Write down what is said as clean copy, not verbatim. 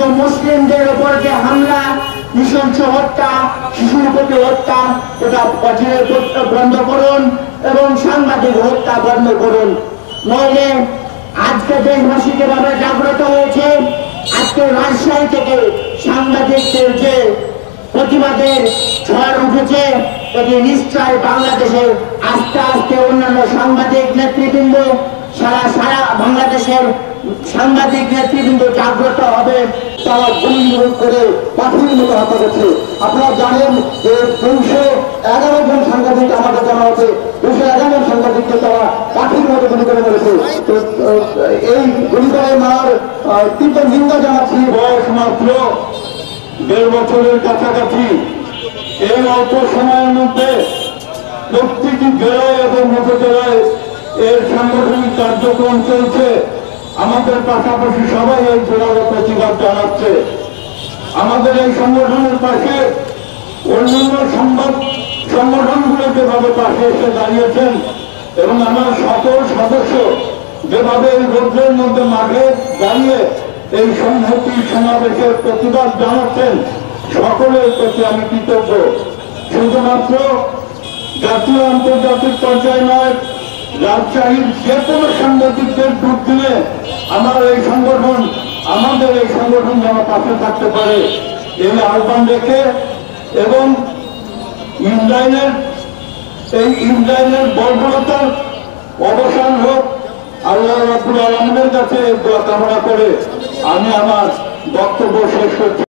শুধু মুসলিমদের উপর যে হামলা, নৃশংস হত্যা, শিশুর প্রতি হত্যা, এটা বন্ধ করুন এবং সাংবাদিক হত্যা বন্ধ করুন। নইলে আজকে দেশবাসী যেভাবে জাগ্রত হয়েছে, আজকে রাজশাহী থেকে সাংবাদিকদের যে প্রতিবাদের ঝড় উঠেছে, এটি নিশ্চয় বাংলাদেশে আস্তে আস্তে অন্যান্য সাংবাদিক নেতৃবৃন্দ সারা বাংলাদেশের সাংবাদিক নেতৃবৃন্দ জাগ্রত হবে। তারা গুলি করে পাখির মতো হত্যা করছে। আপনারা জানেন যে 211 জন সাংবাদিক আমাদের জানা আছে, 211 জন সাংবাদিককে তারা পাখির মতো গুলি করে মেরেছে। এই গুলি করে মারার তীব্র নিন্দা জানাচ্ছি। বয়স মাত্র 1.5 বছরের কাছাকাছি। এই অল্প সময়ের মধ্যে প্রতিটি জেলায় এবং উপজেলায় এর সাংগঠনিক কার্যক্রম চলছে। আমাদের পাশাপাশি সবাই এই জোরালো প্রতিবাদ জানাচ্ছে। আমাদের এই সংগঠনের পাশে অন্যান্য সংগঠনগুলো যেভাবে পাশে এসে দাঁড়িয়েছেন এবং আমার সকল সদস্য যেভাবে এই রোদ্রের মধ্যে মাঠে দাঁড়িয়ে এই সংহতি সমাবেশের প্রতিবাদ জানাচ্ছেন, সকলের প্রতি আমি কৃতজ্ঞ। শুধুমাত্র জাতীয় আন্তর্জাতিক পর্যায়ে নয়, রাজশাহীর যে কোনো সাংবাদিকদের দুর্দিনে আমাদের এই সংগঠন যেন পাশে থাকতে পারে এই আহ্বান রেখে এবং ইসরায়েলের বর্বরতার অবসান হোক আল্লাহ রাব্বুল আলামিনের কাছে দোয়া কামনা করে আমি আমার বক্তব্য শেষ করছি।